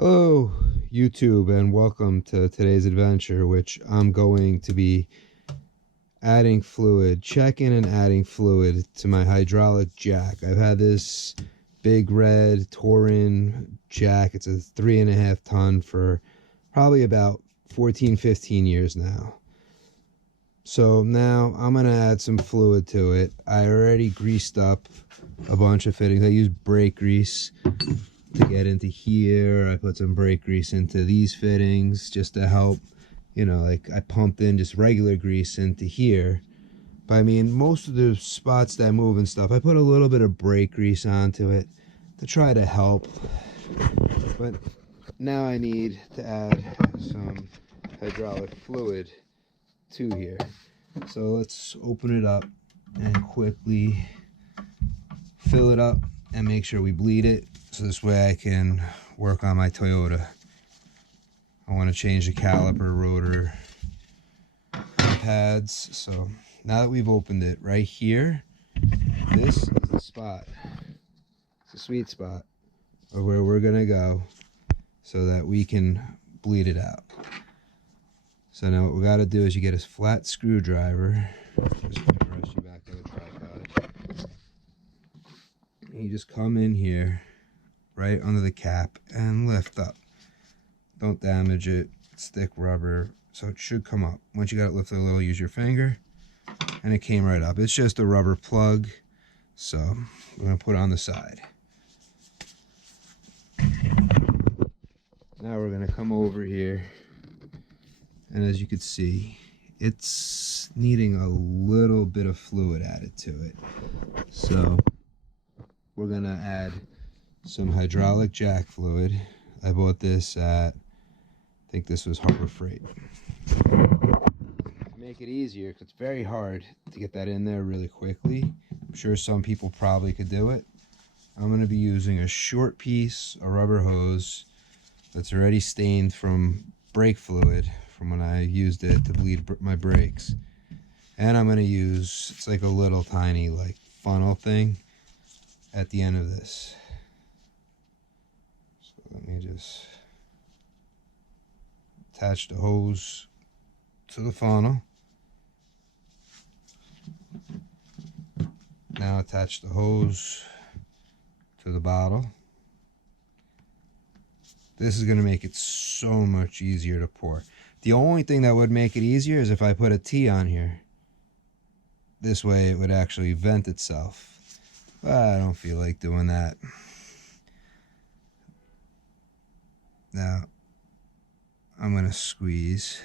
Hello, YouTube, and welcome to today's adventure, which I'm going to be checking and adding fluid to my hydraulic jack. I've had this Big Red Torin jack. It's a 3.5 ton for probably about 14-15 years now. So now I'm going to add some fluid to it. I already greased up a bunch of fittings. I used brake grease to get into here. I put some brake grease into these fittings just to help, like I pumped in just regular grease into here. But I mean, most of the spots that move and stuff, I put a little bit of brake grease onto it to try to help. But now I need to add some hydraulic fluid to here. So let's open it up and quickly fill it up and make sure we bleed it. So this way I can work on my Toyota. I want to change the caliper, rotor, pads. So now that we've opened it right here, this is the spot. It's a sweet spot of where we're going to go so that we can bleed it out. So now what we got to do is you get a flat screwdriver. Just rest you back on the tripod. And you just come in here right under the cap and lift up. Don't damage it. It's thick rubber, so it should come up. Once you got it lifted a little, use your finger, and it came right up. It's just a rubber plug, so we're going to put it on the side. Now we're going to come over here, and as you can see, it's needing a little bit of fluid added to it. So we're going to add some hydraulic jack fluid. I bought this at, I think this was Harbor Freight. To make it easier, because it's very hard to get that in there really quickly. I'm sure some people probably could do it. I'm going to be using a short piece of rubber hose that's already stained from brake fluid from when I used it to bleed my brakes. And I'm going to use, it's like a little tiny like funnel thing at the end of this. So let me just attach the hose to the funnel. Now attach the hose to the bottle. This is going to make it so much easier to pour. The only thing that would make it easier is if I put a T on here. This way it would actually vent itself. But I don't feel like doing that. Now, I'm going to squeeze.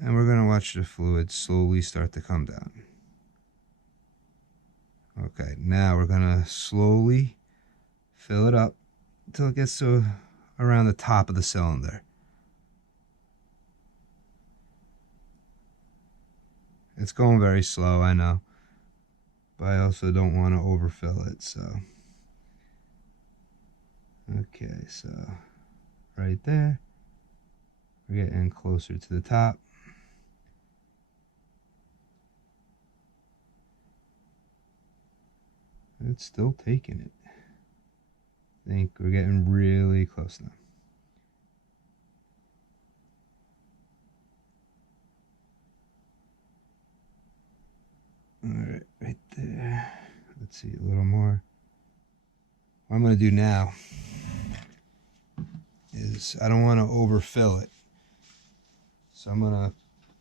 And we're going to watch the fluid slowly start to come down. Okay, now we're going to slowly fill it up until it gets to around the top of the cylinder. It's going very slow, I know. But I also don't want to overfill it, so. Okay, so right there. We're getting closer to the top. It's still taking it. I think we're getting really close now. Alright, right there. Let's see, a little more. What I'm going to do now is I don't want to overfill it. So I'm going to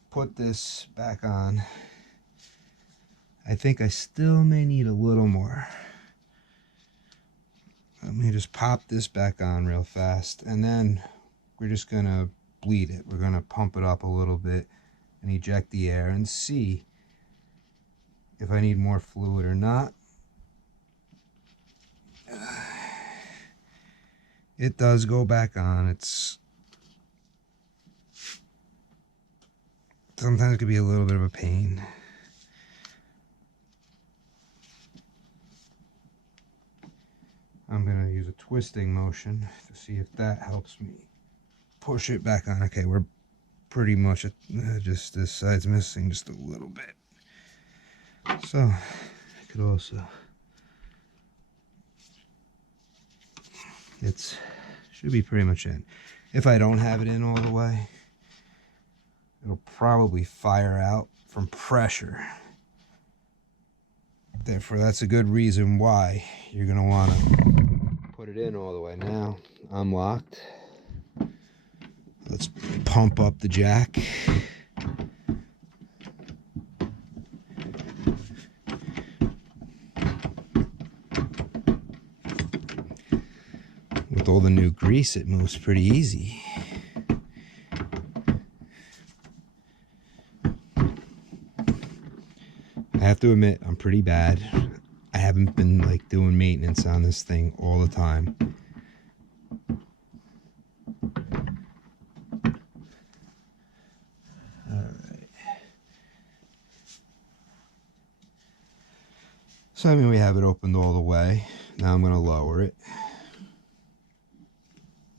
put this back on. I think I still may need a little more. Let me just pop this back on real fast, and then we're just going to bleed it. We're going to pump it up a little bit and eject the air and see if I need more fluid or not. It does go back on. It's sometimes it could be a little bit of a pain. I'm going to use a twisting motion to see if that helps me push it back on. Okay, we're pretty much at, just this side's missing just a little bit. So I could also, it's Should be pretty much in. If I don't have it in all the way, it'll probably fire out from pressure. Therefore, that's a good reason why you're going to want to put it in all the way. Now, I'm locked. Let's pump up the jack. With all the new grease, it moves pretty easy. I have to admit, I'm pretty bad. I haven't been like doing maintenance on this thing all the time. Alright. So I mean, we have it opened all the way. Now I'm going to lower it.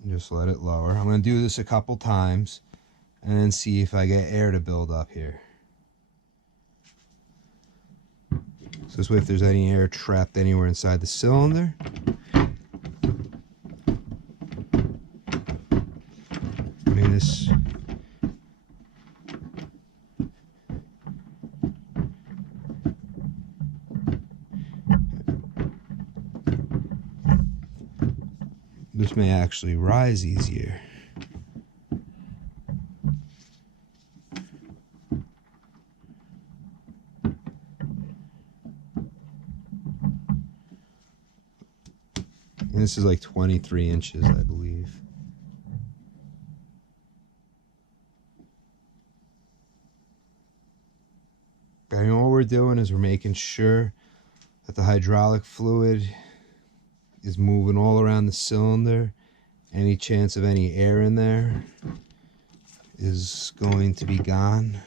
Just let it lower. I'm going to do this a couple times and then see if I get air to build up here. So this way, if there's any air trapped anywhere inside the cylinder, I mean this may actually rise easier. And this is like 23 inches, I believe. I mean, what we're doing is we're making sure that the hydraulic fluid is moving all around the cylinder. Any chance of any air in there is going to be gone.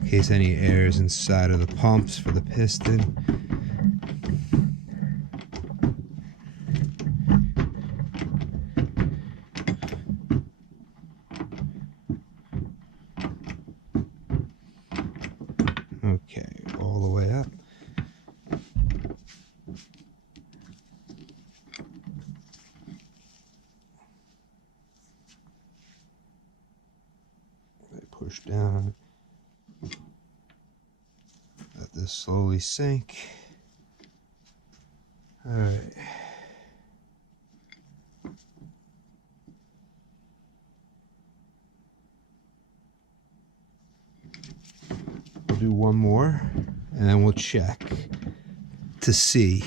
In case any air is inside of the pumps for the piston. Okay, all the way up. Push down. Let this slowly sink. All right. We'll do one more, and then we'll check to see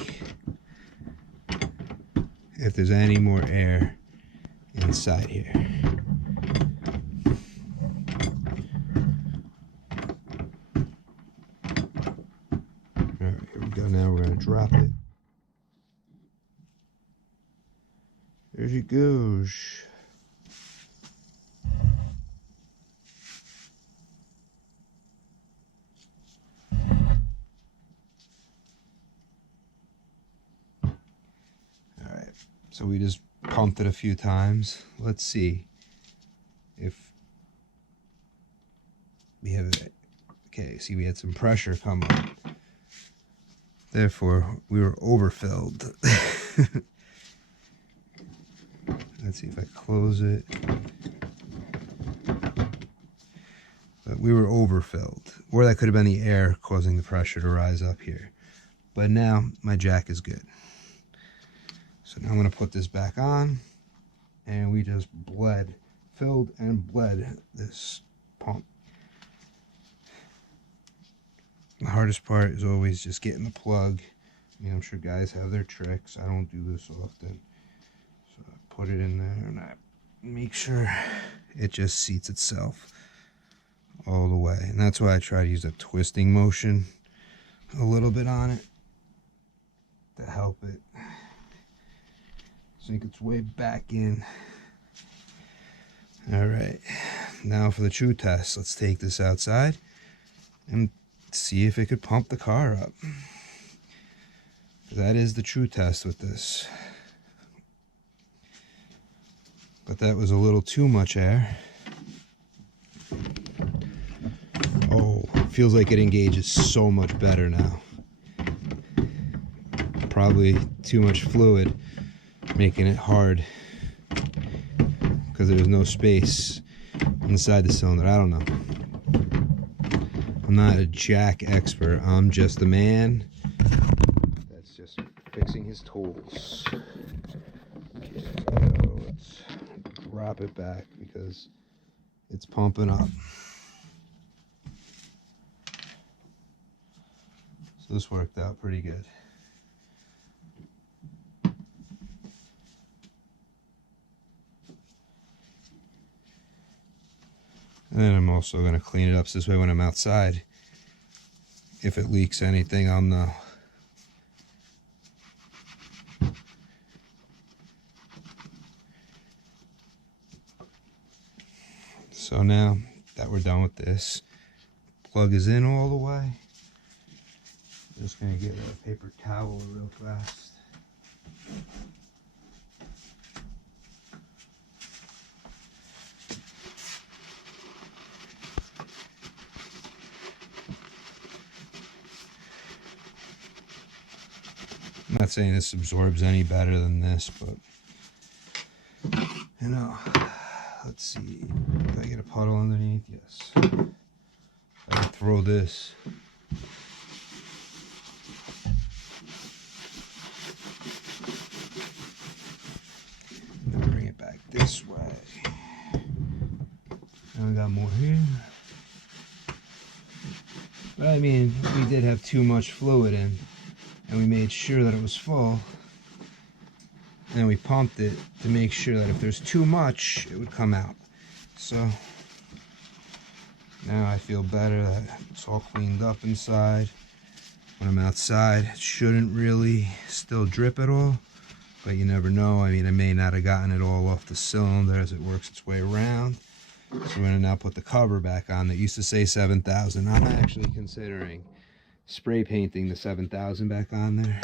if there's any more air inside here. Now we're going to drop it. There she goes. Alright, so we just pumped it a few times. Let's see if we have it. Okay, see, we had some pressure come up. Therefore, we were overfilled. Let's see if I close it. But we were overfilled. Or that could have been the air causing the pressure to rise up here. But now, my jack is good. So now I'm going to put this back on. And we just filled and bled this pump. The hardest part is always just getting the plug. I mean, I'm sure guys have their tricks. I don't do this often. So I put it in there and I make sure it just seats itself all the way. And that's why I try to use a twisting motion a little bit on it to help it sink its way back in. All right, now for the true test. Let's take this outside and see if it could pump the car up. That is the true test with this. But that was a little too much air. Oh, feels like it engages so much better now. probably too much fluid, making it hard because there's no space inside the cylinder. I don't know. I'm not a jack expert. I'm just a man that's just fixing his tools. Okay, so let's drop it back because it's pumping up. So this worked out pretty good. And then I'm also going to clean it up so this way when I'm outside, if it leaks anything, I'll know. So now that we're done with this, plug is in all the way. I'm just going to get a paper towel real fast. I'm not saying this absorbs any better than this, but you know, let's see. Did I get a puddle underneath? Yes. I can throw this. And bring it back this way. Now we got more here. But I mean, we did have too much fluid in, and we made sure that it was full. And we pumped it to make sure that if there's too much, it would come out. So now I feel better that it's all cleaned up inside. When I'm outside, it shouldn't really still drip at all, but you never know. I mean, I may not have gotten it all off the cylinder as it works its way around. So we're gonna now put the cover back on that used to say 7,000. I'm actually considering spray painting the 7,000 back on there,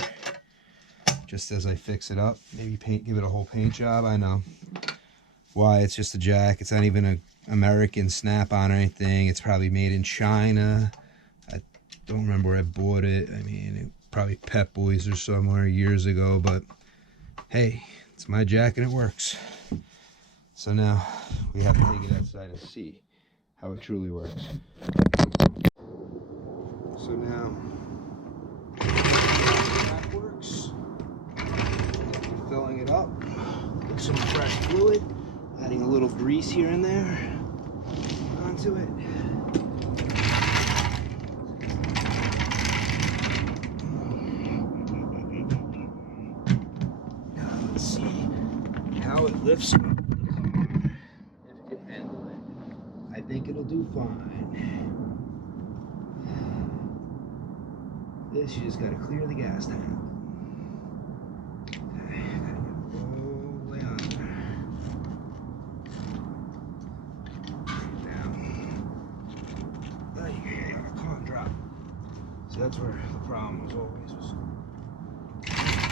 just as I fix it up. Maybe give it a whole paint job. I know. Why? It's just a jack. It's not even an American snap-on or anything. It's probably made in China. I don't remember where I bought it. I mean, it probably Pep Boys or somewhere years ago, but hey, it's my jack and it works. So now we have to take it outside and see how it truly works. So now that works. Filling it up with some fresh fluid, adding a little grease here and there onto it. Now let's see how it lifts up the car, if it can handle it. I think it'll do fine. This, you just gotta clear the gas tank. Okay, gotta get all the way under. Down. Yeah, car drop. So that's where the problem was always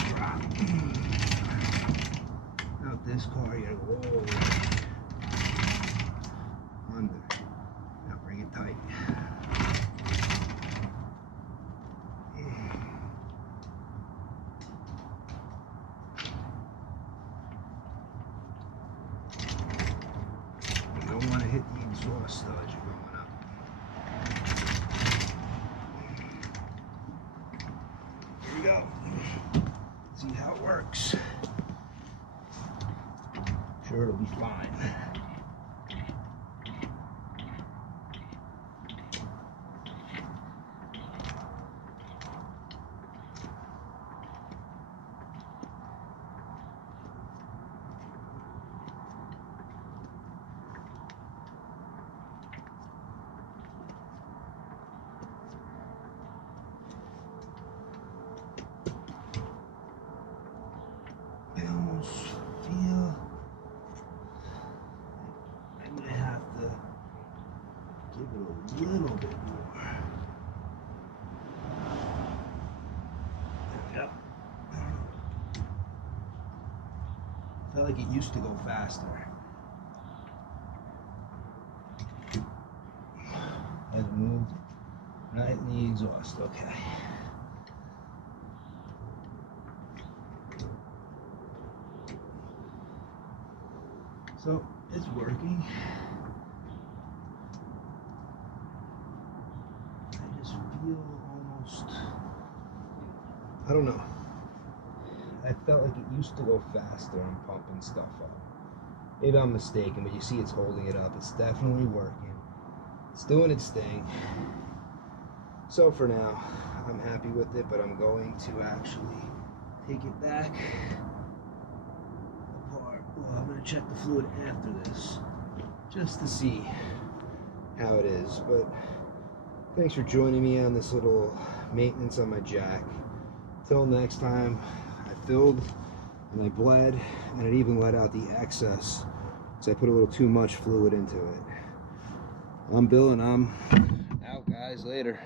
drop. Out this car, you gotta go all the way under. Now bring it tight. Hit the exhaust though as you're going up. Here we go. See how it works. Sure, it'll be fine. I almost feel I might have to give it a little bit more. There we go. Felt like it used to go faster. Hasn't moved. Right in the exhaust, okay. So it's working. I just feel almost, I don't know. I felt like it used to go faster on pumping stuff up. Maybe I'm mistaken, but you see it's holding it up. It's definitely working. It's doing its thing. So for now, I'm happy with it, but I'm going to actually take it back apart. Well, I'm going to check the fluid after this, just to see how it is. But thanks for joining me on this little maintenance on my jack. Till next time, I filled and I bled, and it even let out the excess, so I put a little too much fluid into it. I'm Bill, and I'm out, guys. Later.